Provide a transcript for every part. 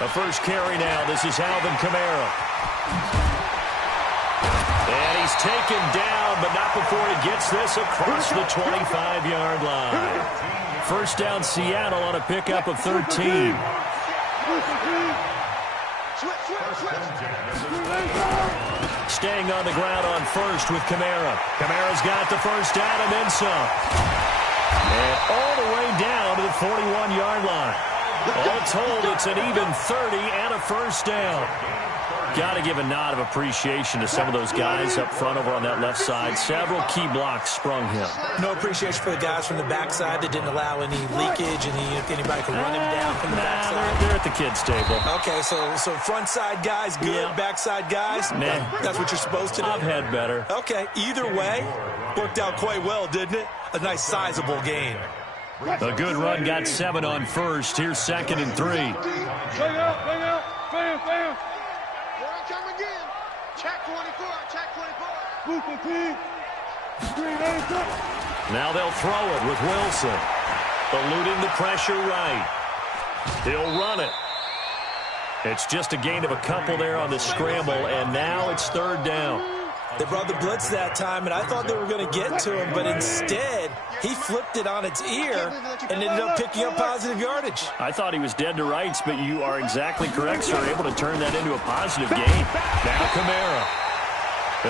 The first carry now. This is Alvin Kamara. And he's taken down, but not before he gets this across the 25-yard line. First down, Seattle on a pickup of 13. Staying on the ground on first with Kamara. Kamara's got the first down and then some. And all the way down to the 41-yard line. All told, it's an even 30 and a first down. Got to give a nod of appreciation to some of those guys up front over on that left side. Several key blocks sprung him. No appreciation for the guys from the backside that didn't allow any leakage and anybody could run him down from the backside. They're at the kids' table. Okay, so front side guys good, yeah. Backside guys, man, that's what you're supposed to do. I've had better. Okay, either way, worked out quite well, didn't it? A nice sizable gain. A good run, got 7 on first. Here's 2nd and 3. Bang out, bam. Come again. Check 24, check 24. Now they'll throw it with Wilson. Eluding the pressure right. He'll run it. It's just a gain of a couple there on the scramble, and now it's 3rd down. They brought the blitz that time, and I thought they were going to get to him, but instead, he flipped it on its ear and ended up picking up positive yardage. I thought he was dead to rights, but you are exactly correct, sir. Able to turn that into a positive gain. Now Kamara.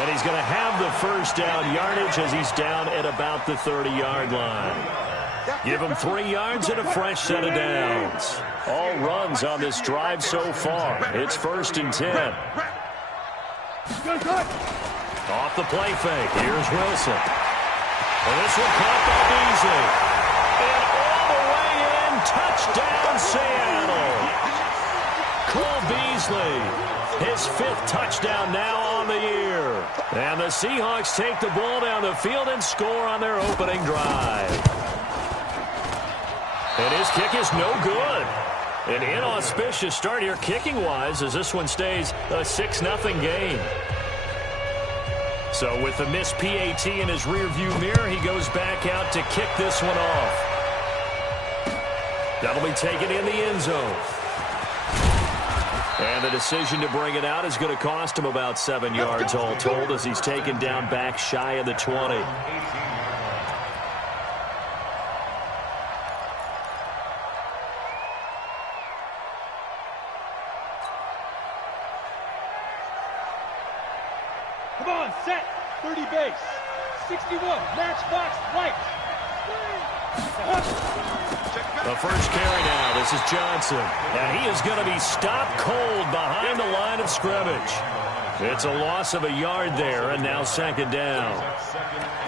And he's going to have the first down yardage as he's down at about the 30-yard line. Give him 3 yards and a fresh set of downs. All runs on this drive so far. It's 1st and 10. Off the play fake. Here's Wilson. And this one caught by Beasley. And all the way in. Touchdown, Seattle. Cole Beasley. His 5th touchdown now on the year. And the Seahawks take the ball down the field and score on their opening drive. And his kick is no good. An inauspicious start here kicking-wise as this one stays a 6-0 game. So with the missed PAT in his rearview mirror, he goes back out to kick this one off. That'll be taken in the end zone. And the decision to bring it out is going to cost him about 7 yards all told as he's taken down back shy of the 20. Come on, set. 30 base. 61. Matchbox right. The first carry now. This is Johnson. And he is going to be stopped cold behind the line of scrimmage. It's a loss of a yard there, and now 2nd down.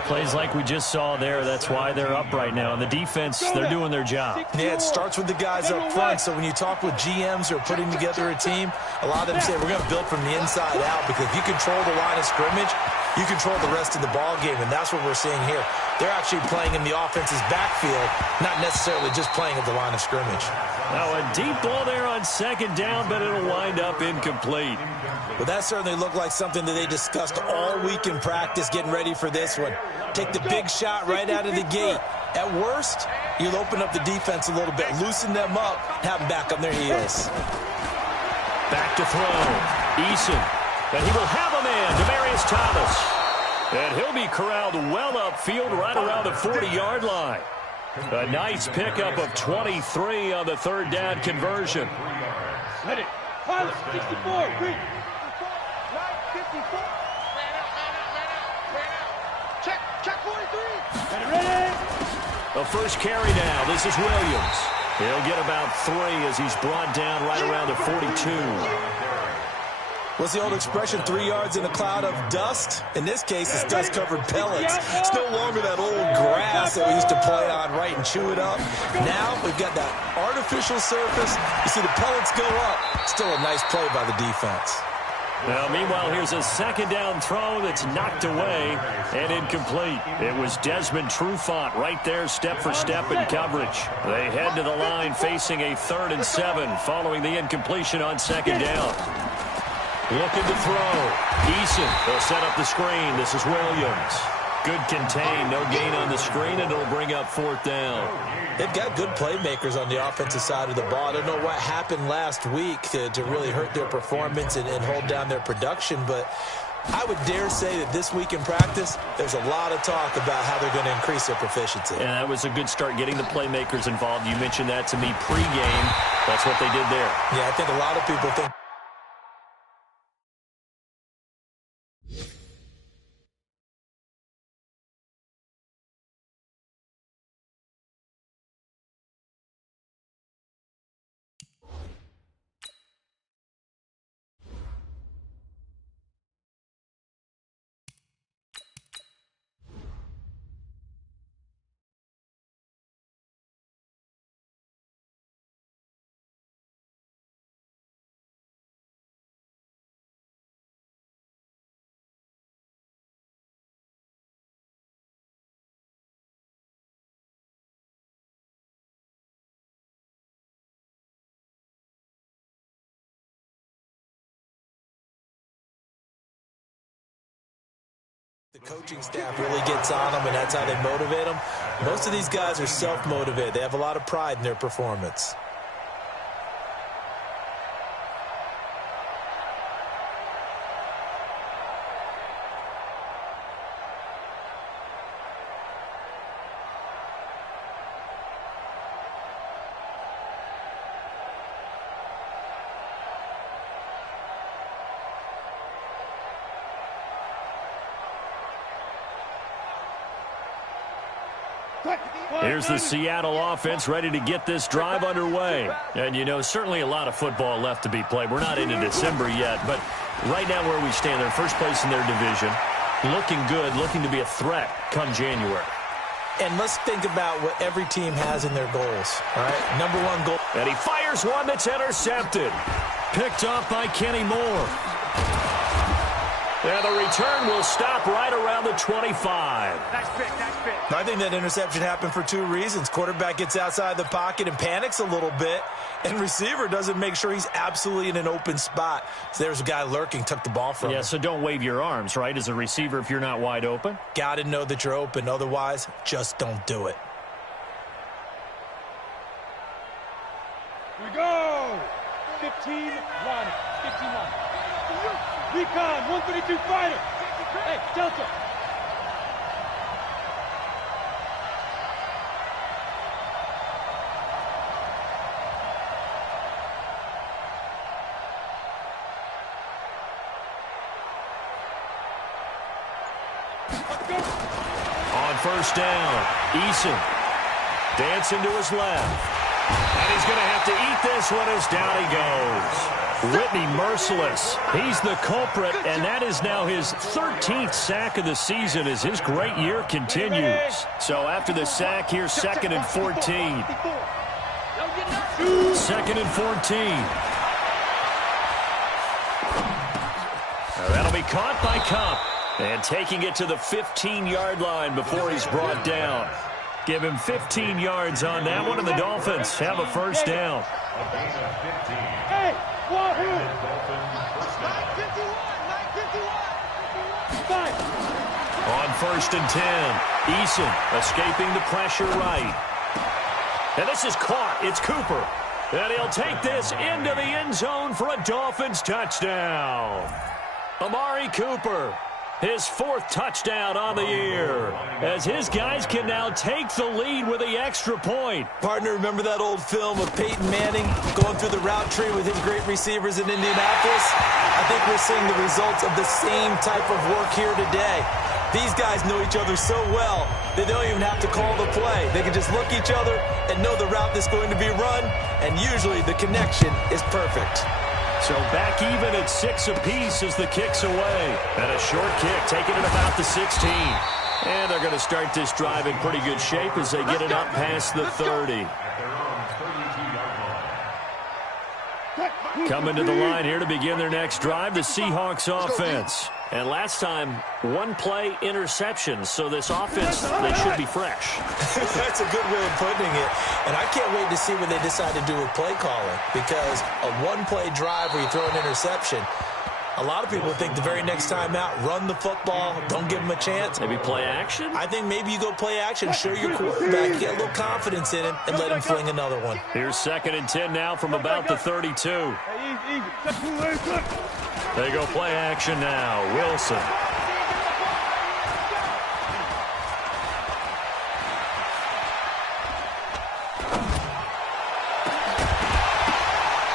Plays like we just saw there. That's why they're up right now. And the defense, they're doing their job. Yeah, it starts with the guys up front. So when you talk with GMs who are putting together a team, a lot of them say we're going to build from the inside out because if you control the line of scrimmage, you control the rest of the ball game, and that's what we're seeing here. They're actually playing in the offense's backfield, not necessarily just playing at the line of scrimmage. Now a deep ball there on 2nd down, but it'll wind up incomplete. But that certainly looked like something that they discussed all week in practice getting ready for this one. Take the big shot right out of the gate. At worst, you'll open up the defense a little bit, loosen them up, have them back on their heels. Back to throw. Eason. And he will have a man, Demaryius Thomas. And he'll be corralled well upfield right around the 40-yard line. A nice pickup of 23 on the 3rd down conversion. Let it. Pilot, 64. Green. Right, 54. Check 43. Ready. The first carry now. This is Williams. He'll get about 3 as he's brought down right around the 42. What's the old expression, 3 yards in a cloud of dust? In this case, it's dust-covered pellets. It's no longer that old grass that we used to play on, right, and chew it up. Now we've got that artificial surface. You see the pellets go up. Still a nice play by the defense. Now, meanwhile, here's a 2nd down throw that's knocked away and incomplete. It was Desmond Trufant right there, step for step in coverage. They head to the line facing a 3rd and 7 following the incompletion on 2nd down. Looking to throw. Eason will set up the screen. This is Williams. Good contain, no gain on the screen, and it'll bring up 4th down. They've got good playmakers on the offensive side of the ball. I don't know what happened last week to really hurt their performance and hold down their production, but I would dare say that this week in practice, there's a lot of talk about how they're going to increase their proficiency. And that was a good start, getting the playmakers involved. You mentioned that to me pregame. That's what they did there. Yeah, I think a lot of people think the coaching staff really gets on them, and that's how they motivate them. Most of these guys are self-motivated. They have a lot of pride in their performance. Here's the Seattle offense ready to get this drive underway. And, you know, certainly a lot of football left to be played. We're not into December yet, but right now where we stand, they're first place in their division. Looking good, looking to be a threat come January. And let's think about what every team has in their goals, all right? Number one goal. And he fires one that's intercepted. Picked up by Kenny Moore. And the return will stop right around the 25. Nice pick, nice pick. I think that interception happened for two reasons. Quarterback gets outside the pocket and panics a little bit, and receiver doesn't make sure he's absolutely in an open spot. So there's a guy lurking, took the ball from him. Yeah, so don't wave your arms, right, as a receiver if you're not wide open. Got to know that you're open. Otherwise, just don't do it. Here we go. 15 line. 15 line. Recon, 132 fighter. Hey, Delta. On first down, Eason dancing to his left. And he's going to have to eat this one as down he goes. Whitney merciless. He's the culprit, and that is now his 13th sack of the season as his great year continues. So after the sack, here's 2nd and 14. 2nd and 14. Now that'll be caught by Cup. And taking it to the 15-yard line before he's brought down. Give him 15 yards on that one, and the Dolphins have a first down. Hey, Wahoo! 951. On first and 10, Eason escaping the pressure right. And this is caught. It's Cooper. And he'll take this into the end zone for a Dolphins touchdown. Amari Cooper, his 4th touchdown on the year, as his guys can now take the lead with the extra point. Partner, remember that old film of Peyton Manning going through the route tree with his great receivers in Indianapolis? I think we're seeing the results of the same type of work here today. These guys know each other so well that they don't even have to call the play. They can just look each other and know the route that's going to be run, and usually the connection is perfect. So back even at 6 apiece as the kick's away. And a short kick taking it about the 16. And they're going to start this drive in pretty good shape as they get it up past the 30. Coming to the line here to begin their next drive, the Seahawks offense. And last time, one play interception. So this offense, they should be fresh. That's a good way of putting it. And I can't wait to see what they decide to do with play calling. Because a one-play drive where you throw an interception, A lot of people think the very next time out, run the football, don't give him a chance. Maybe play action? I think maybe you go play action, show your quarterback, get a little confidence in him, and let him fling another one. Here's 2nd and 10 now from about the 32. They go play action now. Wilson.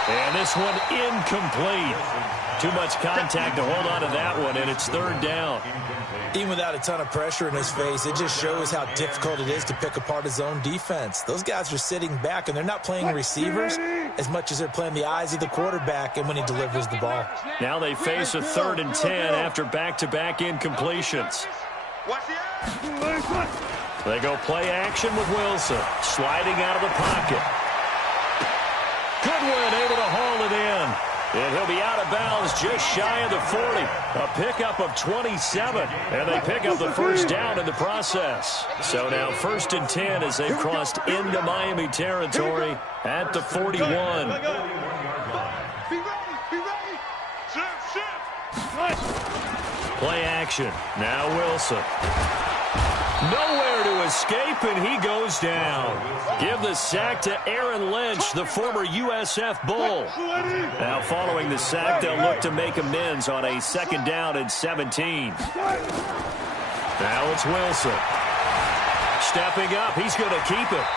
And this one incomplete. Too much contact to hold on to that one, and it's 3rd down. Even without a ton of pressure in his face, it just shows how difficult it is to pick apart his own defense. Those guys are sitting back, and they're not playing receivers as much as they're playing the eyes of the quarterback and when he delivers the ball. Now they face a 3rd and 10 after back-to-back incompletions. They go play action with Wilson, sliding out of the pocket. Goodwin able to haul it in. And he'll be out of bounds just shy of the 40. A pickup of 27. And they pick up the 1st down in the process. So now 1st and 10 as they've crossed into Miami territory at the 41. Play action. Now Wilson. Nowhere to escape, and he goes down. Give the sack to Aaron Lynch, the former USF Bull. Now following the sack, they'll look to make amends on a 2nd down and 17. Now it's Wilson. Stepping up, he's going to keep it.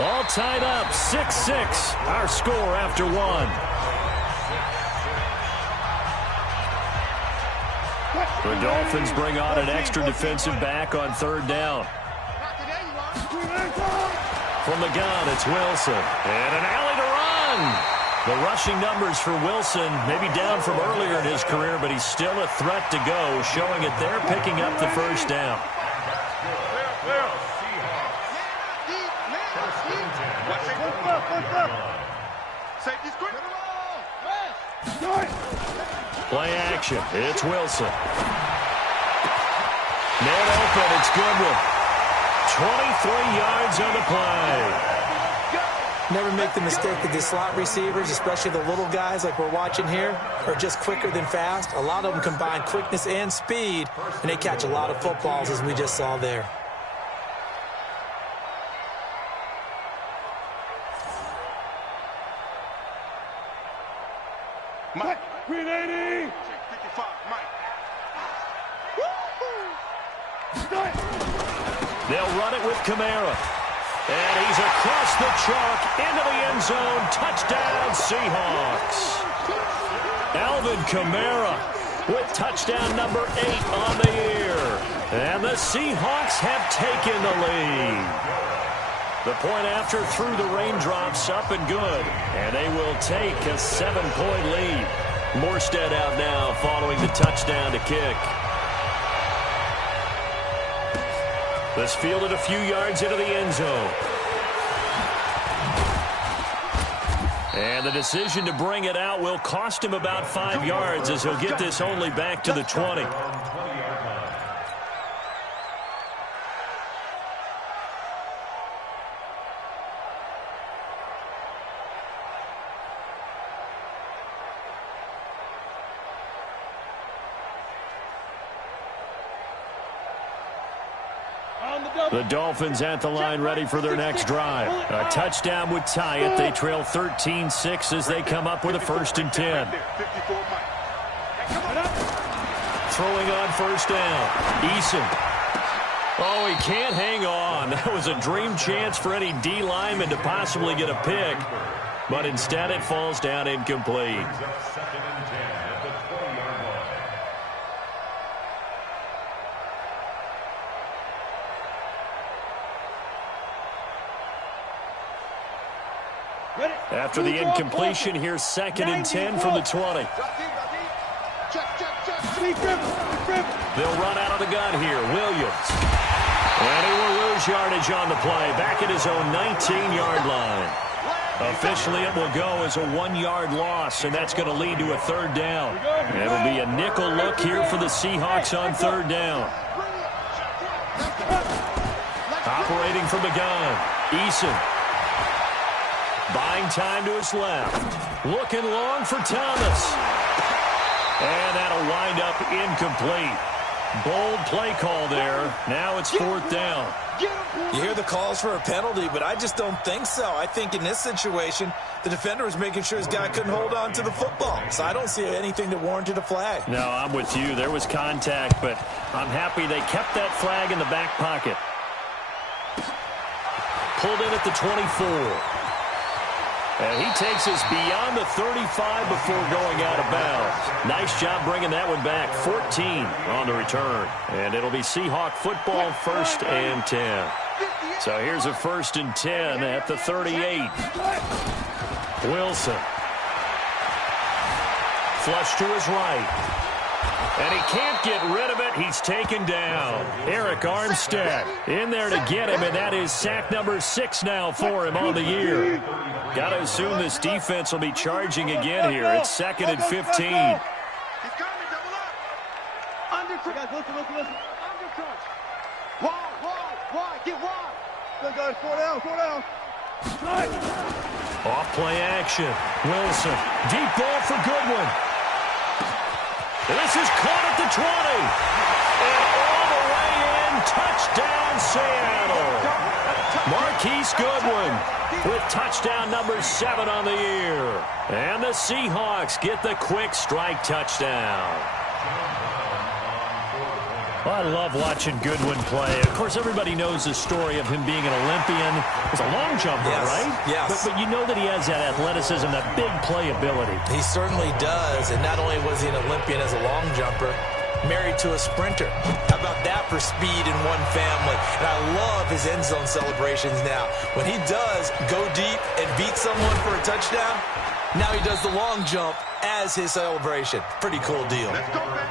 All tied up, 6-6, our score after 1. The Dolphins bring on an extra defensive back on 3rd down. From the gun, it's Wilson. And an alley to run. The rushing numbers for Wilson may be down from earlier in his career, but he's still a threat to go, showing it they're picking up the 1st down. Play action. It's Wilson. Man open. It's Goodwin. 23 yards on the play. Never make the mistake that the slot receivers, especially the little guys like we're watching here, are just quicker than fast. A lot of them combine quickness and speed, and they catch a lot of footballs, as we just saw there. Mike, 380. 55, Mike. They'll run it with Kamara. And he's across the chalk into the end zone. Touchdown, Seahawks. Alvin Kamara with touchdown number 8 on the year. And the Seahawks have taken the lead. The point after threw the raindrops up and good. And they will take a 7-point lead. Morstead out now following the touchdown to kick. This fielded a few yards into the end zone. And the decision to bring it out will cost him about 5 yards as he'll get this only back to the 20. The Dolphins at the line ready for their next drive. A touchdown would tie it. They trail 13-6 as they come up with a 1st and 10. Throwing on 1st down. Eason. Oh, he can't hang on. That was a dream chance for any D lineman to possibly get a pick. But instead it falls down incomplete. After the incompletion, here's 2nd and 10 from the 20. They'll run out of the gun here. Williams. And he will lose yardage on the play. Back at his own 19-yard line. Officially, it will go as a 1-yard loss, and that's going to lead to a 3rd down. It'll be a nickel look here for the Seahawks on 3rd down. Operating from the gun. Eason. Buying time to his left. Looking long for Thomas. And that'll wind up incomplete. Bold play call there. Now it's 4th down. You hear the calls for a penalty, but I just don't think so. I think in this situation, the defender was making sure his guy couldn't hold on to the football. So I don't see anything that warranted a flag. No, I'm with you. There was contact, but I'm happy they kept that flag in the back pocket. Pulled in at the 24. And he takes us beyond the 35 before going out of bounds. Nice job bringing that one back. 14 on the return. And it'll be Seahawk football, 1st and 10. So here's a 1st and 10 at the 38. Wilson. Flush to his right. And he can't get rid of it. He's taken down. Eric Armstead in there to get him, and that is sack number 6 now for him on the year. Got to assume this defense will be charging again here. It's 2nd and 15. He's coming, double up. Under crunch. Listen. Under crunch. Wide. Get wide. Good, guys. 4 down. Off play action. Wilson. Deep ball for Goodwin. This is caught at the 20. And all the way in. Touchdown, Seattle. Marquise Goodwin with touchdown number 7 on the year. And the Seahawks get the quick strike touchdown. Well, I love watching Goodwin play. Of course, everybody knows the story of him being an Olympian. He's a long jumper, right? Yes. But you know that he has that athleticism, that big playability. He certainly does. And not only was he an Olympian as a long jumper, married to a sprinter. How about that for speed in one family? And I love his end zone celebrations now. When he does go deep and beat someone for a touchdown, now he does the long jump as his celebration. Pretty cool deal. Let's go, baby.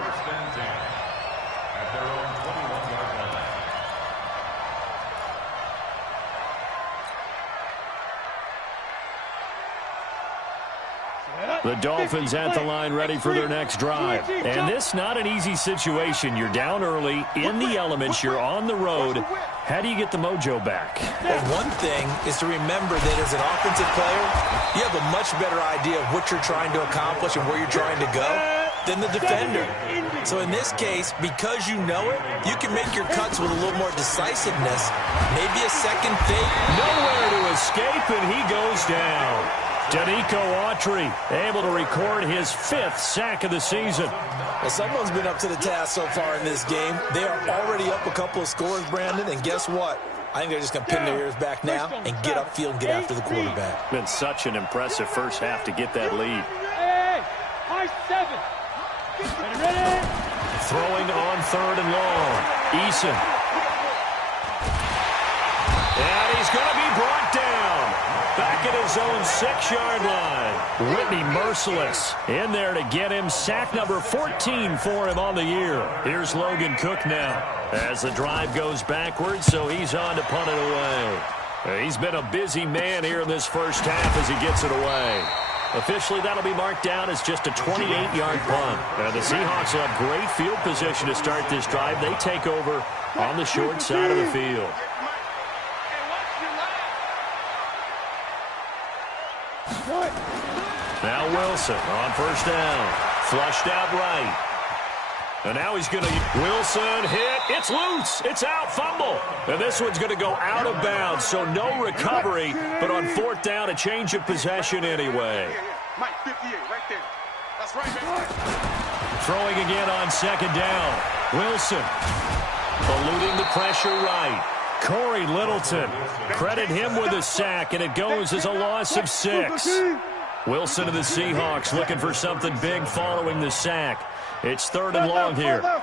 The Dolphins at the line ready for their next drive. And this not an easy situation. You're down early, in the elements, you're on the road. How do you get the mojo back? Well, one thing is to remember that as an offensive player, you have a much better idea of what you're trying to accomplish and where you're trying to go than the defender. So in this case, because you know it, you can make your cuts with a little more decisiveness. Maybe a second fake. Nowhere to escape, and he goes down. Danico Autry able to record his 5th sack of the season. Well, someone's been up to the task so far in this game. They are already up a couple of scores, Brandon, and guess what? I think they're just going to pin their ears back now and get upfield and get after the quarterback. Been such an impressive first half to get that lead. Hey, high 7. Ready? Throwing on 3rd and long. Eason. And he's going to be brought down. Back at his own 6-yard line. Whitney Merciless in there to get him. Sack number 14 for him on the year. Here's Logan Cook now as the drive goes backwards, so he's on to punt it away. He's been a busy man here in this first half as he gets it away. Officially, that'll be marked down as just a 28-yard punt. The Seahawks will have great field position to start this drive. They take over on the short side of the field. Now Wilson on 1st down. Flushed out right. And now he's going to... Wilson hit. It's loose. It's out. Fumble. And this one's going to go out of bounds, so no recovery. But on 4th down, a change of possession anyway. Mike, 58, right there. That's right, man. Throwing again on 2nd down. Wilson eluding the pressure right. Corey Littleton, credit him with a sack, and it goes as a loss of 6. Wilson of the Seahawks looking for something big following the sack. It's 3rd and long here. Alert.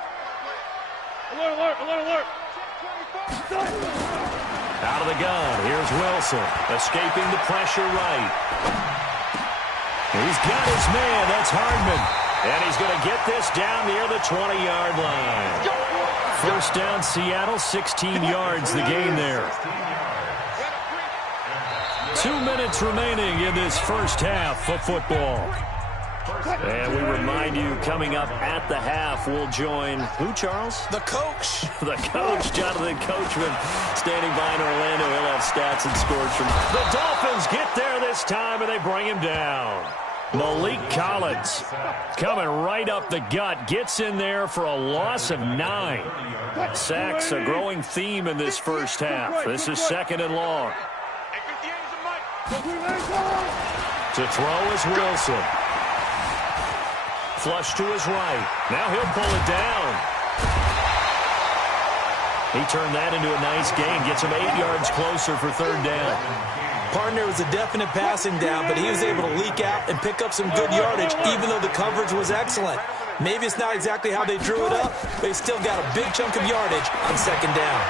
Out of the gun, here's Wilson, escaping the pressure right. He's got his man, that's Hardman. And he's going to get this down near the 20-yard line. 1st down, Seattle, 16 yards the gain there. 2 minutes remaining in this first half of football. And we remind you, coming up at the half, we'll join who, Charles? The coach. The coach, Jonathan Coachman, standing by in Orlando. He'll have stats and scores from the Dolphins. Get there this time, and they bring him down. Malik Collins coming right up the gut. Gets in there for a loss of 9. Sacks, a growing theme in this first half. This is 2nd and long. To throw is Wilson. Flush to his right. Now he'll pull it down. He turned that into a nice gain. Gets him 8 yards closer for 3rd down. Partner was a definite passing down, but he was able to leak out and pick up some good yardage, even though the coverage was excellent. Maybe it's not exactly how they drew it up, but he still got a big chunk of yardage on 2nd down.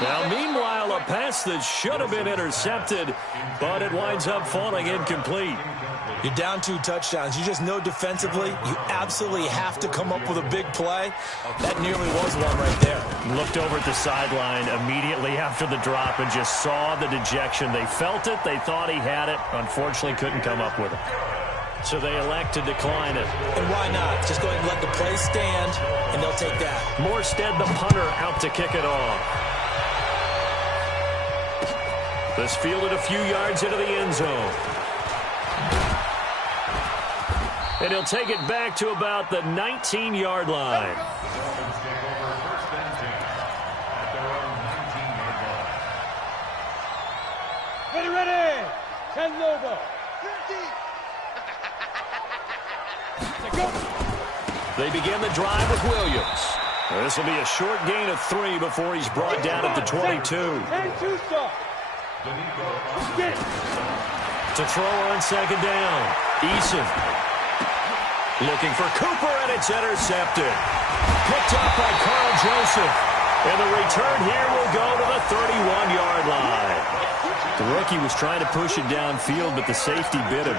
Now, meanwhile, a pass that should have been intercepted, but it winds up falling incomplete. You're down 2 touchdowns. You just know defensively you absolutely have to come up with a big play. That nearly was one right there. Looked over at the sideline immediately after the drop and just saw the dejection. They felt it. They thought he had it. Unfortunately, couldn't come up with it. So they elect to decline it. And why not? Just go ahead and let the play stand, and they'll take that. Morstead, the punter, out to kick it off. This fielded a few yards into the end zone. And he'll take it back to about the 19-yard line. Ready. 10 Lobo. They begin the drive with Williams. This will be a short gain of 3 before he's brought down at the 22. 10-2 stop. To throw on 2nd down. Eason. Looking for Cooper, and it's intercepted. Picked up by Carl Joseph. And the return here will go to the 31-yard line. The rookie was trying to push it downfield, but the safety bit him.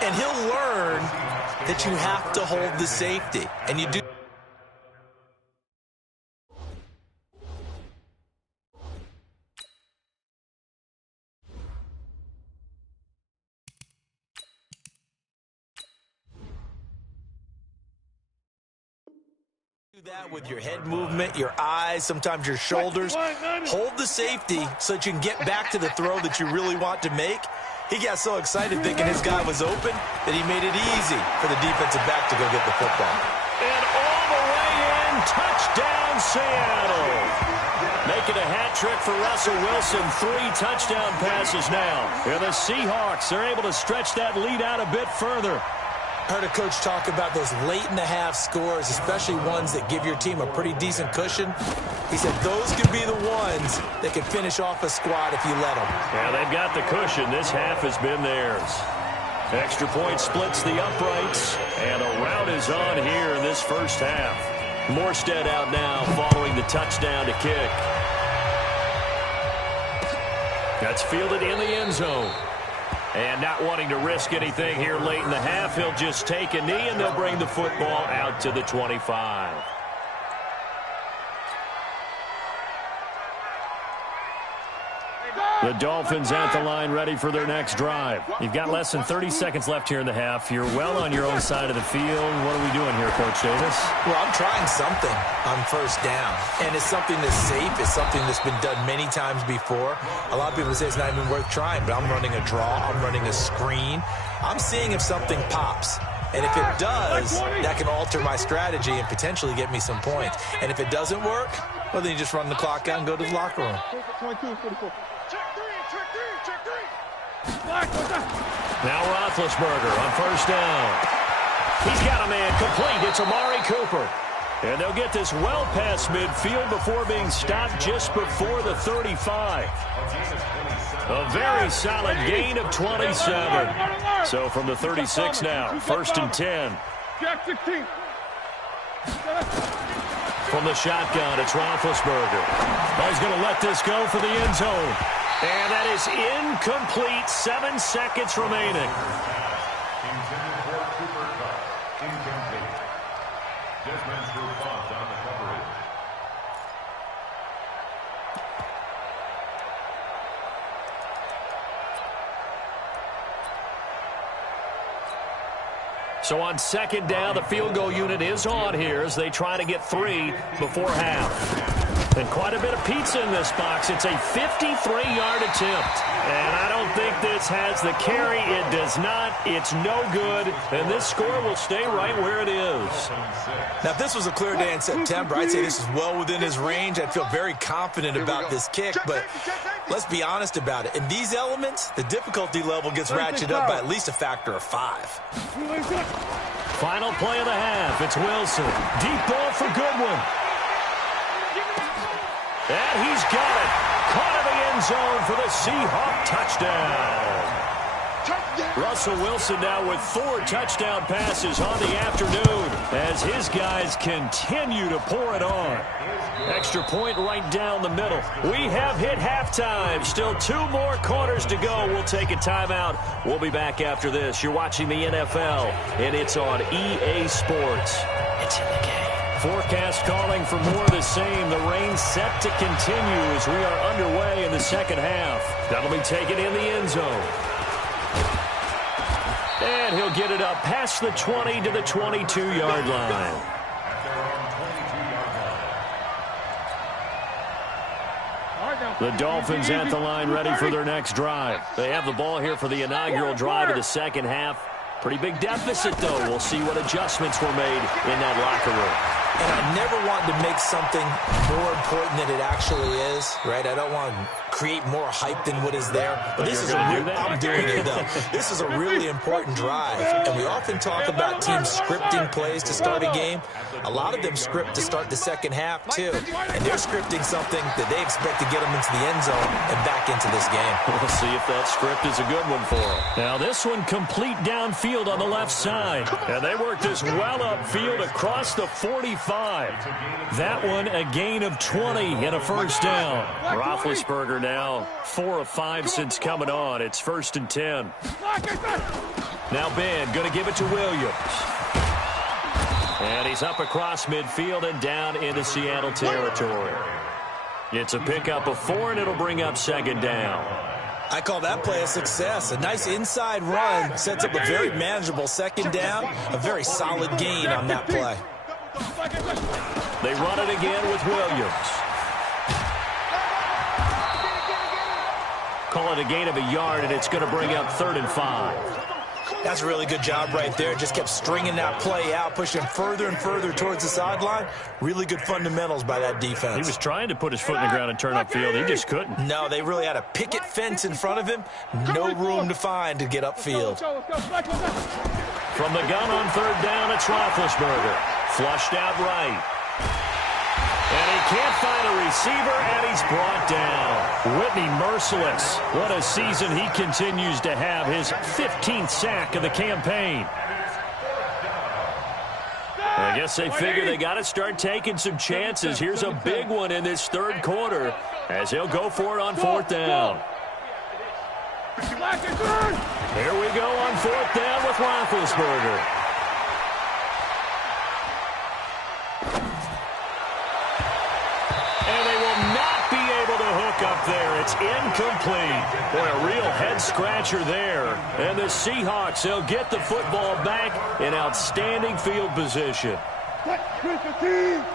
And he'll learn that you have to hold the safety. And you do. That with your head movement, your eyes, sometimes your shoulders. Hold the safety so that you can get back to the throw that you really want to make. He got so excited thinking his guy was open that he made it easy for the defensive back to go get the football. And all the way in, touchdown Seattle. Making a hat trick for Russell Wilson, 3 touchdown passes now. And the Seahawks are able to stretch that lead out a bit further. Heard a coach talk about those late-in-the-half scores, especially ones that give your team a pretty decent cushion. He said those could be the ones that can finish off a squad if you let them. Yeah, they've got the cushion. This half has been theirs. Extra point splits the uprights, and a rout is on here in this first half. Morstead out now following the touchdown to kick. That's fielded in the end zone. And not wanting to risk anything here late in the half, he'll just take a knee, and they'll bring the football out to the 25. The Dolphins at the line, ready for their next drive. You've got less than 30 seconds left here in the half. You're well on your own side of the field. What are we doing here, Coach Davis? Well, I'm trying something on 1st down, and it's something that's safe. It's something that's been done many times before. A lot of people say it's not even worth trying, but I'm running a draw. I'm running a screen. I'm seeing if something pops. And if it does, that can alter my strategy and potentially get me some points. And if it doesn't work, well, then you just run the clock out and go to the locker room. 22, 44. Now Roethlisberger on 1st down. He's got a man complete. It's Amari Cooper. And they'll get this well past midfield before being stopped just before the 35. A very solid gain of 27. So from the 36 now, 1st and 10. Jack 16. From the shotgun, it's Roethlisberger. Oh, he's going to let this go for the end zone. And that is incomplete. 7 seconds remaining. So on second down, the field goal unit is on here as they try to get 3 before half. And quite a bit of pizza in this box. It's a 53-yard attempt. And I don't think this has the carry. It does not. It's no good. And this score will stay right where it is. Now, if this was a clear day in September, I'd say this is well within his range. I'd feel very confident about this kick. But let's be honest about it. In these elements, the difficulty level gets ratcheted up by at least a factor of 5. Final play of the half. It's Wilson. Deep ball for Goodwin. And he's got it. Caught in the end zone for the Seahawk touchdown. Russell Wilson now with 4 touchdown passes on the afternoon as his guys continue to pour it on. Extra point right down the middle. We have hit halftime. Still 2 more quarters to go. We'll take a timeout. We'll be back after this. You're watching the NFL, and it's on EA Sports. It's in the game. Forecast calling for more of the same. The rain set to continue as we are underway in the second half. That'll be taken in the end zone. And he'll get it up past the 20 to the 22-yard line. The Dolphins at the line ready for their next drive. They have the ball here for the inaugural drive of the second half. Pretty big deficit, though. We'll see what adjustments were made in that locker room. And I never want to make something more important than it actually is, right? I don't want to create more hype than what is there. But this is I'm doing it, though. This is a really important drive. And we often talk about teams scripting plays to start a game. A lot of them script to start the second half, too. And they're scripting something that they expect to get them into the end zone and back into this game. We'll see if that script is a good one for them. Now, this one complete downfield on the left side. And they worked this well upfield across the 45. That one a gain of 20 and a first down. Roethlisberger now 4 of 5 since coming on. It's 1st and 10. Now Ben going to give it to Williams. And he's up across midfield and down into Seattle territory. It's a pickup of 4, and it'll bring up second down. I call that play a success. A nice inside run sets up a very manageable second down. A very solid gain on that play. They run it again with Williams. Call it a gain of a yard, and it's going to bring up 3rd and 5. That's a really good job right there. Just kept stringing that play out, pushing further and further towards the sideline. Really good fundamentals by that defense. He was trying to put his foot in the ground and turn upfield. He just couldn't. No, they really had a picket fence in front of him. No room to find to get upfield. From the gun on 3rd down, it's Roethlisberger. Flushed out right. And he can't find a receiver, and he's brought down. Whitney merciless. What a season he continues to have. His 15th sack of the campaign. I guess they figure they got to start taking some chances. Here's a big one in this 3rd quarter as he'll go for it on 4th down. Here we go on 4th down with Roethlisberger. And they will not be able to hook up there. It's incomplete. Boy, a real head-scratcher there. And the Seahawks, they'll get the football back in outstanding field position. Watch the pass.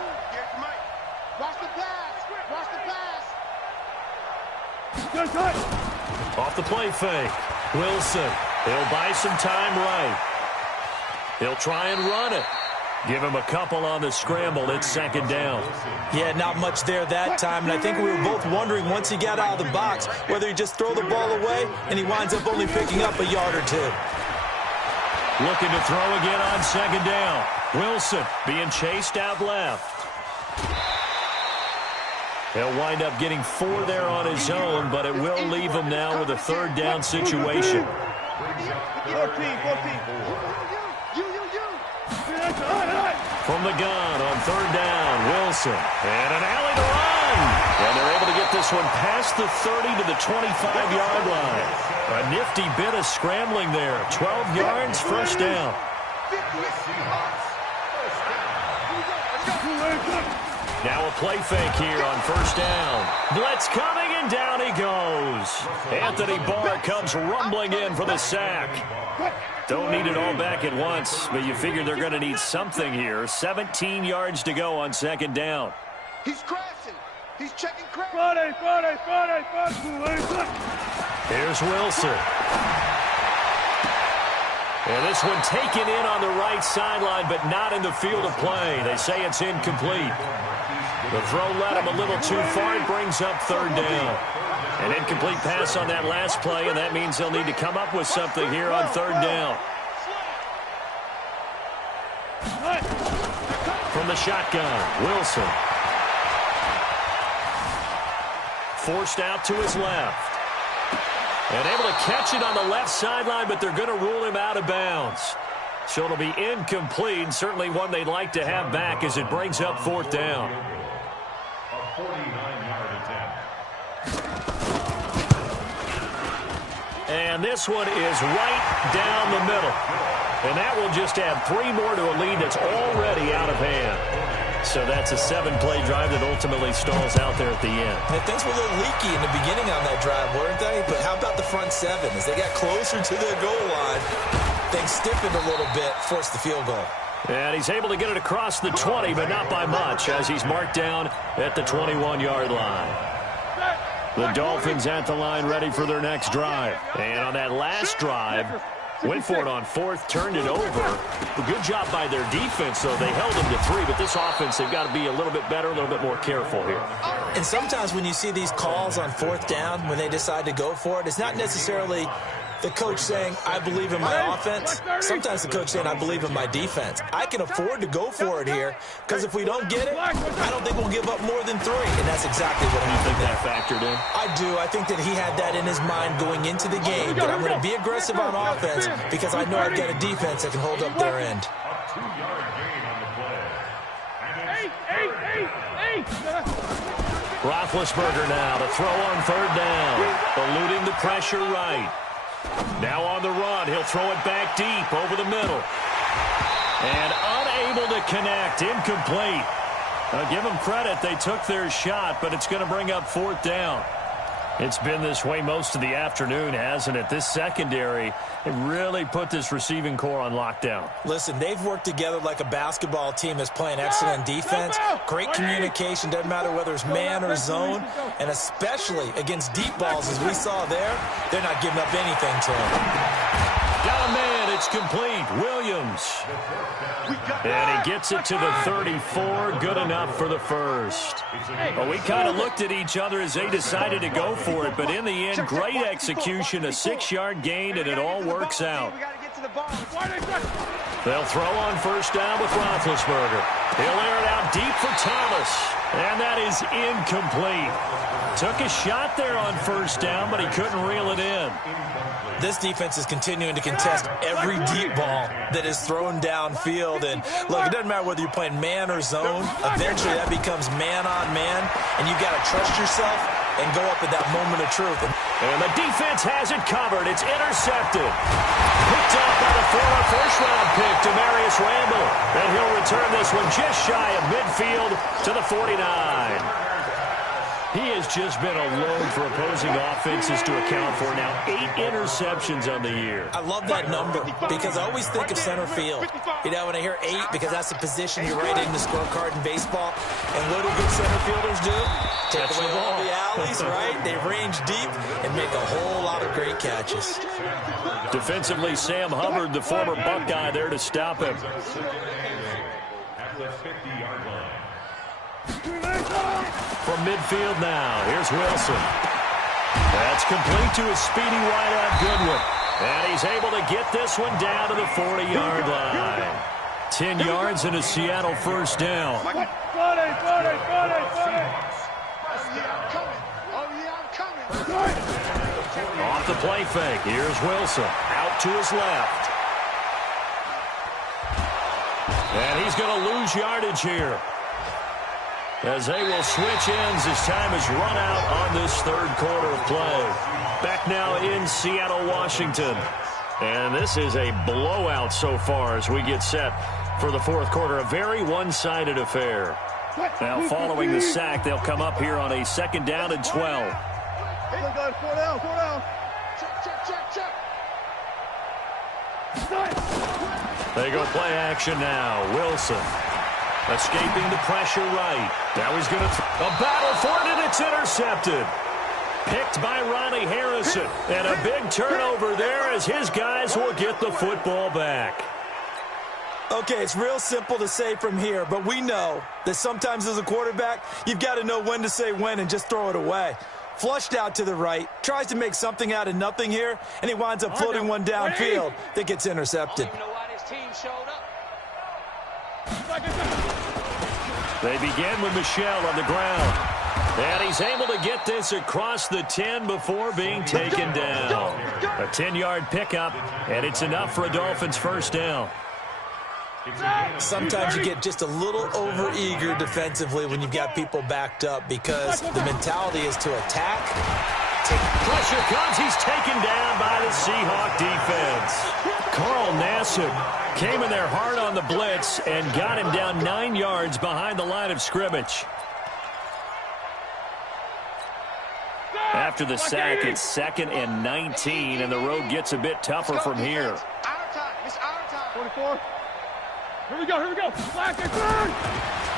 Watch the pass. Off the play fake. Wilson. He'll buy some time right. He'll try and run it. Give him a couple on the scramble. It's 2nd down. Yeah, not much there that time. And I think we were both wondering once he got out of the box whether he just throw the ball away and he winds up only picking up a yard or 2. Looking to throw again on 2nd down. Wilson being chased out left. He'll wind up getting 4 there on his own, but it will leave him now with a 3rd down situation. 14. From the gun on 3rd down, Wilson. And an alley to run. And they're able to get this one past the 30 to the 25-yard line. A nifty bit of scrambling there. 12 yards, 1st down. Now a play fake here on 1st down. Blitz coming, and down he goes. goes. Anthony Barr comes rumbling in for the sack. Don't need it all back at once, but you figure they're going to need something here. 17 yards to go on second down. He's crashing. He's checking crash. Here's Wilson. And this one taken in on the right sideline, but not in the field of play. They say it's incomplete. The throw led him a little too far. It brings up third down. An incomplete pass on that last play, and that means they'll need to come up with something here on third down. From the shotgun, Wilson. Forced out to his left. And able to catch it on the left sideline, but they're going to rule him out of bounds. So it'll be incomplete, certainly one they'd like to have back as it brings up fourth down. A 49-yard attempt. And this one is right down the middle. And that will just add 3 more to a lead that's already out of hand. So that's a 7-play drive that ultimately stalls out there at the end. And things were a little leaky in the beginning on that drive, weren't they? But how about the front 7? As they got closer to their goal line, things stiffened a little bit, forced the field goal. And he's able to get it across the 20, but not by much, as he's marked down at the 21-yard line. The Dolphins at the line ready for their next drive. And on that last drive, went for it on fourth, turned it over. A good job by their defense, though. They held them to 3, but this offense, they've got to be a little bit better, a little bit more careful here. And sometimes when you see these calls on fourth down, when they decide to go for it, it's not necessarily the coach saying, I believe in my offense. Sometimes the coach saying, I believe in my defense. I can afford to go for it here, because if we don't get it, I don't think we'll give up more than 3. And that's exactly what happened. You think there. that factored in? I do. I think that he had that in his mind going into the game, that I'm going to be aggressive on offense because I know I've got a defense that can hold up their end. A 2-yard gain on the play. And it's Roethlisberger now to throw on third down. Eluding the pressure right. Now on the run, he'll throw it back deep over the middle. And unable to connect, incomplete. I'll give them credit, they took their shot, but it's going to bring up fourth down. It's been this way most of the afternoon, hasn't it? This secondary, it really put this receiving core on lockdown. Listen, they've worked together like a basketball team that's playing excellent defense. Great communication, doesn't matter whether it's man or zone. And especially against deep balls, as we saw there, they're not giving up anything to him. Down man, it's complete. Williams. And he gets it to the 34. Good enough for the first. Well, we kind of looked at each other as they decided to go for it, but in the end, great execution, a 6-yard gain, and it all works out. They'll throw on first down with Roethlisberger. He'll air it out deep for Thomas, and that is incomplete. Took a shot there on first down, but he couldn't reel it in. This defense is continuing to contest every deep ball that is thrown downfield. And look, it doesn't matter whether you're playing man or zone. Eventually that becomes man on man, and you've got to trust yourself and go up at that moment of truth. And the defense has it covered. It's intercepted. Picked off by the former first-round pick, Demarius Randall. And he'll return this one just shy of midfield to the 49. He has just been a load for opposing offenses to account for now. 8 interceptions on the year. I love that number because I always think of center field. You know, when I hear 8, because that's the position you write in the scorecard in baseball. And what do good center fielders do? Take away all the alleys, right? They range deep and make a whole lot of great catches. Defensively, Sam Hubbard, the former Buckeye, there to stop him. at the 50-yard line. From midfield now, here's Wilson. That's complete to his speedy wideout Goodwin. And he's able to get this one down to the 40-yard line. 10 yards and a Seattle first down. Oh, yeah, I'm coming. Off the play fake, here's Wilson. Out to his left. And he's going to lose yardage here, as they will switch ends as time has run out on this third quarter of play. Back now in Seattle, Washington. And this is a blowout so far as we get set for the fourth quarter. A very one-sided affair. Now following the sack, they'll come up here on a 2nd down and 12. Good guys, 4 down, 4 down. Check. They go play action now. Wilson escaping the pressure right. Now he's going to a battle for it, and it's intercepted. Picked by Ronnie Harrison. And a big turnover there as his guys will get the football back. Okay, it's real simple to say from here, but we know that sometimes as a quarterback, you've got to know when to say when and just throw it away. Flushed out to the right, tries to make something out of nothing here, and he winds up floating one downfield that gets intercepted. They begin with Michel on the ground. And he's able to get this across the 10 before being taken down. A 10-yard pickup, and it's enough for a Dolphins first down. Sometimes you get just a little over-eager defensively when you've got people backed up because the mentality is to attack. Pressure comes. He's taken down by the Seahawk defense. Carl Nassib came in there hard on the blitz and got him down 9 yards behind the line of scrimmage. After the sack, it's 2nd and 19, and the road gets a bit tougher from here. Our time. It's our time. 44. Here we go. Flag it, burn!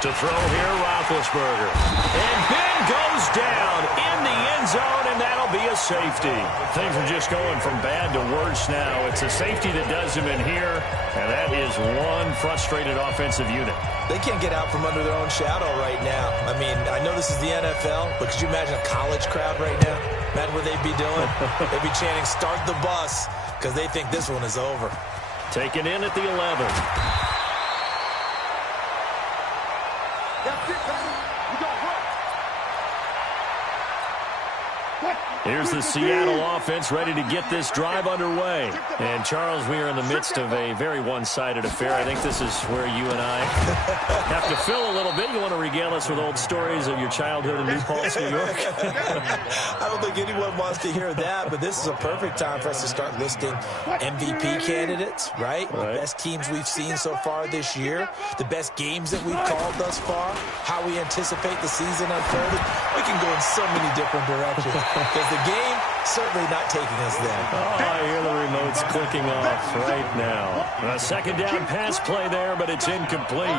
To throw here, Roethlisberger. And Ben goes down in the end zone, and that'll be a safety. Things are just going from bad to worse now. It's a safety that does him in here, and that is one frustrated offensive unit. They can't get out from under their own shadow right now. I mean, I know this is the NFL, but could you imagine a college crowd right now? Imagine what they'd be doing. They'd be chanting, "Start the bus," because they think this one is over. Taken in at the 11. Here's the Seattle offense ready to get this drive underway. And, Charles, we are in the midst of a very one-sided affair. I think this is where you and I have to fill a little bit. You want to regale us with old stories of your childhood in New Paltz, New York? I don't think anyone wants to hear that, but this is a perfect time for us to start listing MVP candidates, right? The best teams we've seen so far this year, the best games that we've called thus far, how we anticipate the season unfolding. We can go in so many different directions. The game certainly not taking us there. Oh, I hear the remotes clicking off right now. A second down pass play there, but it's incomplete.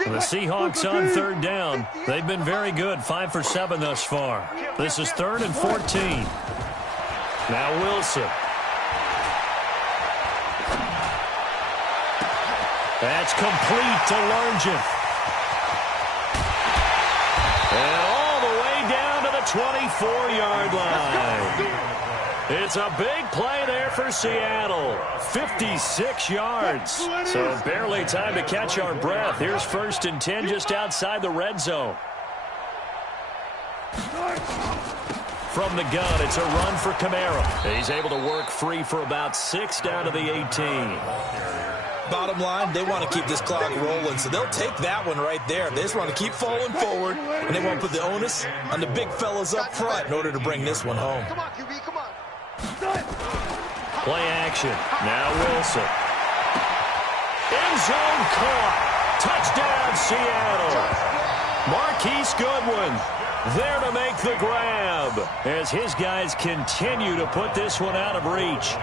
The Seahawks on 3rd down. They've been very good, 5 for 7 thus far. This is 3rd and 14. Now Wilson. That's complete to Largent. And all the way down to the 24-yard line. It's a big play there for Seattle. 56 yards. So barely time to catch our breath. Here's 1st and 10 just outside the red zone. From the gun, it's a run for Kamara. He's able to work free for about 6 down to the 18. Bottom line, they want to keep this clock rolling, so they'll take that one right there. They just want to keep falling forward, and they won't put the onus on the big fellas up front in order to bring this one home. Come on, QB, come on. Play action. Now Wilson. End zone caught. Touchdown, Seattle. Marquise Goodwin there to make the grab as his guys continue to put this one out of reach.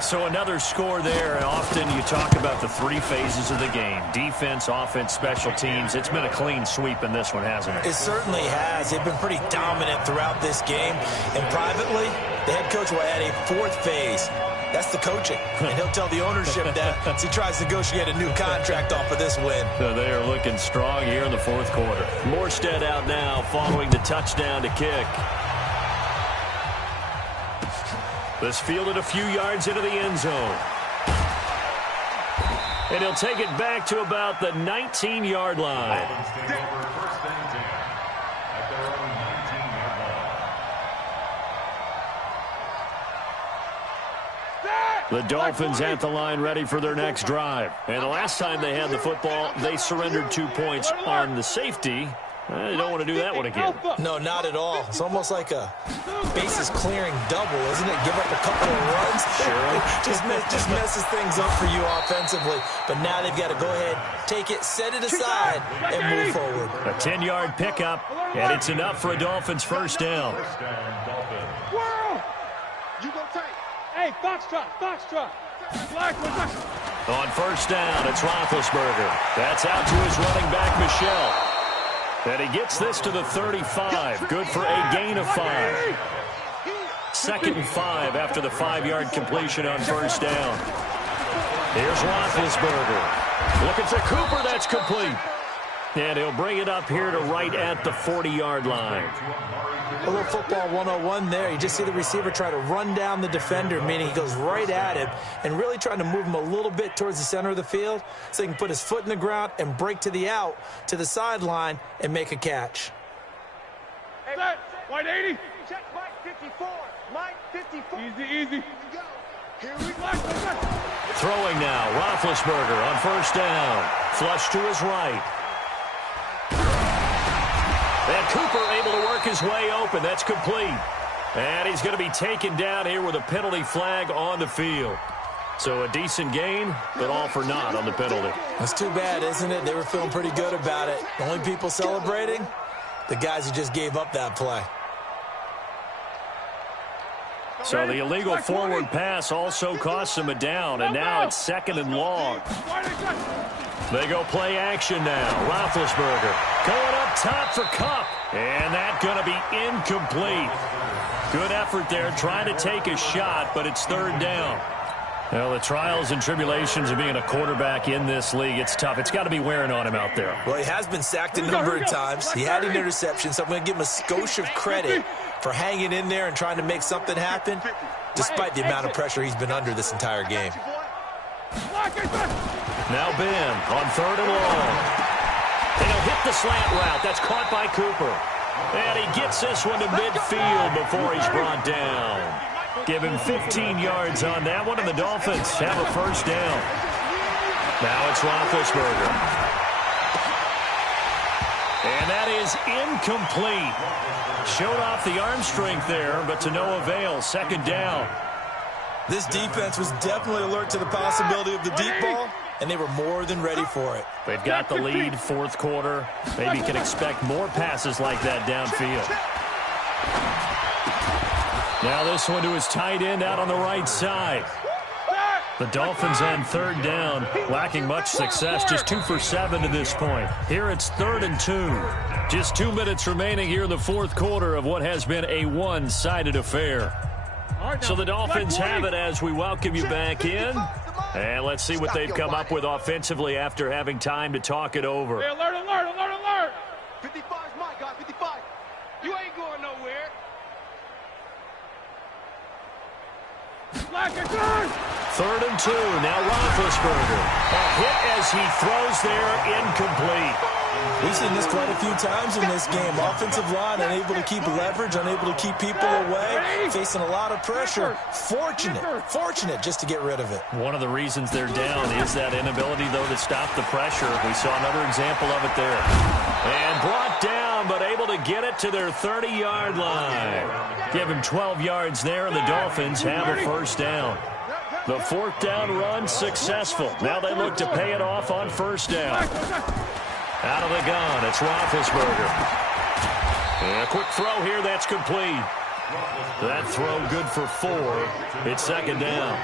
So another score there, and often you talk about the 3 phases of the game. Defense, offense, special teams. It's been a clean sweep in this one, hasn't it? It certainly has. They've been pretty dominant throughout this game. And privately, the head coach will add a 4th phase. That's the coaching. And he'll tell the ownership that as he tries to negotiate a new contract off of this win. So they are looking strong here in the 4th quarter. Morstead out now following the touchdown to kick. This fielded a few yards into the end zone. And he'll take it back to about the 19-yard line. The Dolphins at the line ready for their next drive. And the last time they had the football, they surrendered 2 points on the safety. You don't want to do that one again. No, not at all. It's almost like a bases clearing double, isn't it? Give up a couple of runs. Sure. just messes things up for you offensively. But now they've got to go ahead, take it, set it aside, and move forward. A 10-yard pickup, and it's enough for a Dolphins first down. First down, Dolphins. You go take. Hey, foxtrot. On first down, it's Roethlisberger. That's out to his running back, Michel. And he gets this to the 35. Good for a gain of 5. 2nd and 5 after the 5-yard completion on first down. Here's Roethlisberger. Looking for Cooper. That's complete. And he'll bring it up here to right at the 40-yard line. A little football 101 there. You just see the receiver try to run down the defender, meaning he goes right at him and really trying to move him a little bit towards the center of the field so he can put his foot in the ground and break to the out, to the sideline, and make a catch. Hey, White 80. Check Mike 54. Mike 54. Easy. Here we go. Throwing now, Roethlisberger on first down. Flush to his right. And Cooper able to work his way open. That's complete. And he's going to be taken down here with a penalty flag on the field. So a decent gain, but all for naught on the penalty. That's too bad, isn't it? They were feeling pretty good about it. The only people celebrating, the guys who just gave up that play. So the illegal forward pass also costs him a down, and now it's 2nd and long. They go play action now. Roethlisberger going up top for Kupp, and that's going to be incomplete. Good effort there trying to take a shot, but it's 3rd down. Well, the trials and tribulations of being a quarterback in this league, it's tough. It's got to be wearing on him out there. Well, he has been sacked a number of times. He had an interception, so I'm going to give him a skosh of credit for hanging in there and trying to make something happen, despite the amount of pressure he's been under this entire game. Now Ben on 3rd and long. And he'll hit the slant route. That's caught by Cooper. And he gets this one to midfield before he's brought down. Give him 15 yards on that one, and the Dolphins have a first down. Now it's Roethlisberger. And that is incomplete. Showed off the arm strength there, but to no avail. 2nd down. This defense was definitely alert to the possibility of the deep ball, and they were more than ready for it. They've got the lead, 4th quarter. Maybe can expect more passes like that downfield. Now this one to his tight end out on the right side. The Dolphins on 3rd down, lacking much success, just 2 for 7 to this point. Here it's 3rd and 2. Just 2 minutes remaining here in the 4th quarter of what has been a one-sided affair. So the Dolphins have it as we welcome you back in. And let's see what they've come up with offensively after having time to talk it over. Hey, alert. 55's my guy, 55. You ain't going nowhere. Black and turn. 3rd and 2. Now Roethlisberger. A hit as he throws there, incomplete. We've seen this quite a few times in this game. Offensive line unable to keep leverage, unable to keep people away, facing a lot of pressure. Fortunate just to get rid of it. One of the reasons they're down is that inability, though, to stop the pressure. We saw another example of it there. And brought down, but able to get it to their 30-yard line. Give him 12 yards there, and the Dolphins have a first down. The 4th down run successful. Now they look to pay it off on first down. Out of the gun, it's Roethlisberger. And a quick throw here, that's complete. That throw good for 4. It's 2nd down.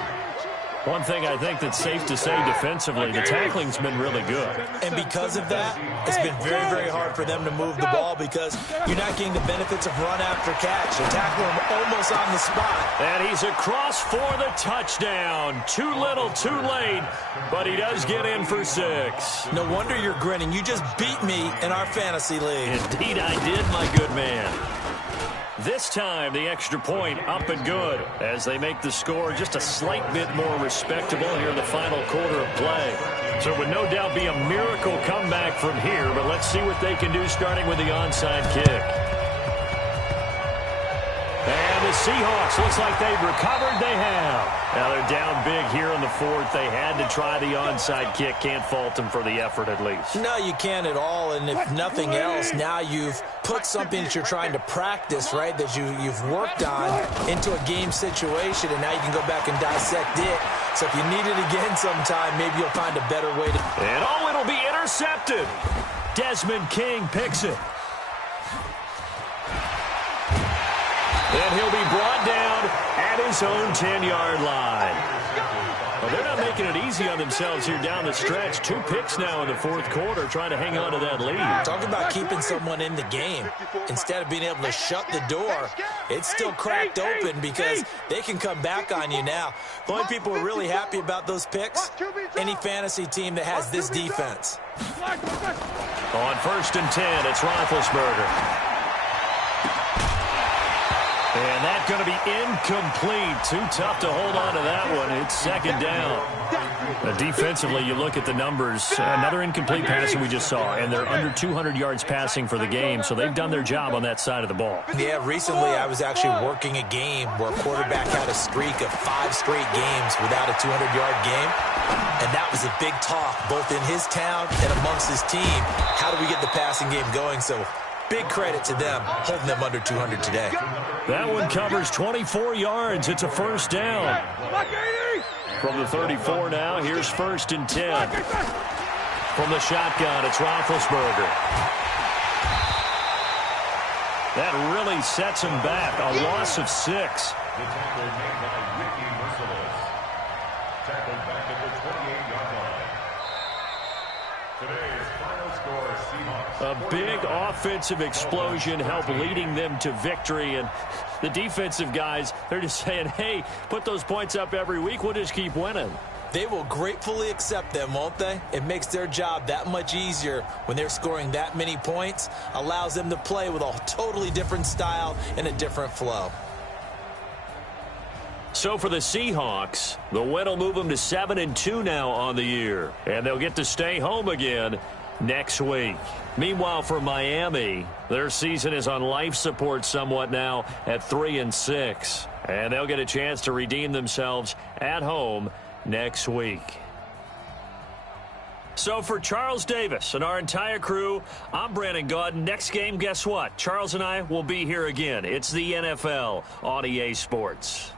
One thing I think that's safe to say defensively, the tackling's been really good. And because of that, it's been very, very hard for them to move the ball because you're not getting the benefits of run after catch. They're tackling him almost on the spot. And he's across for the touchdown. Too little, too late, but he does get in for 6. No wonder you're grinning. You just beat me in our fantasy league. Indeed I did, my good man. This time, the extra point up and good as they make the score just a slight bit more respectable here in the final quarter of play. So it would no doubt be a miracle comeback from here, but let's see what they can do starting with the onside kick. And the Seahawks, looks like they've recovered. They have. Now they're down big here in the fourth. They had to try the onside kick. Can't fault them for the effort at least. No, you can't at all. And if nothing else, now you've put something that you're trying to practice, right, that you've worked on into a game situation, and now you can go back and dissect it. So if you need it again sometime, maybe you'll find a better way to... And oh, it'll be intercepted. Desmond King picks it. And he'll be brought down at his own 10-yard line. Well, they're not making it easy on themselves here down the stretch. 2 picks now in the fourth quarter, trying to hang on to that lead. Talk about keeping someone in the game. Instead of being able to shut the door, it's still cracked open because they can come back on you now. The only people who are really happy about those picks, any fantasy team that has this defense. On 1st and 10, it's Roethlisberger. And that's going to be incomplete. Too tough to hold on to that one. It's 2nd down. Defensively, you look at the numbers. Another incomplete pass that we just saw, and they're under 200 yards passing for the game, so they've done their job on that side of the ball. Yeah, recently I was actually working a game where a quarterback had a streak of 5 straight games without a 200-yard game, and that was a big talk both in his town and amongst his team. How do we get the passing game going? So big credit to them holding them under 200 today. That one covers 24 yards. It's a 1st down. From the 34 now, here's 1st and 10. From the shotgun, it's Roethlisberger. That really sets him back. A loss of 6. The tackle made by Ricky Merciless. Tackled back at the 28-yard line. Today's final score, Seahawks. A big offensive explosion helped leading them to victory. And the defensive guys, they're just saying, hey, put those points up every week. We'll just keep winning. They will gratefully accept them, won't they? It makes their job that much easier when they're scoring that many points. Allows them to play with a totally different style and a different flow. So for the Seahawks, the win will move them to 7-2 now on the year. And they'll get to stay home again next week. Meanwhile, for Miami, their season is on life support somewhat now at 3-6. And they'll get a chance to redeem themselves at home next week. So for Charles Davis and our entire crew, I'm Brandon Gaudin. Next game, guess what? Charles and I will be here again. It's the NFL on EA Sports.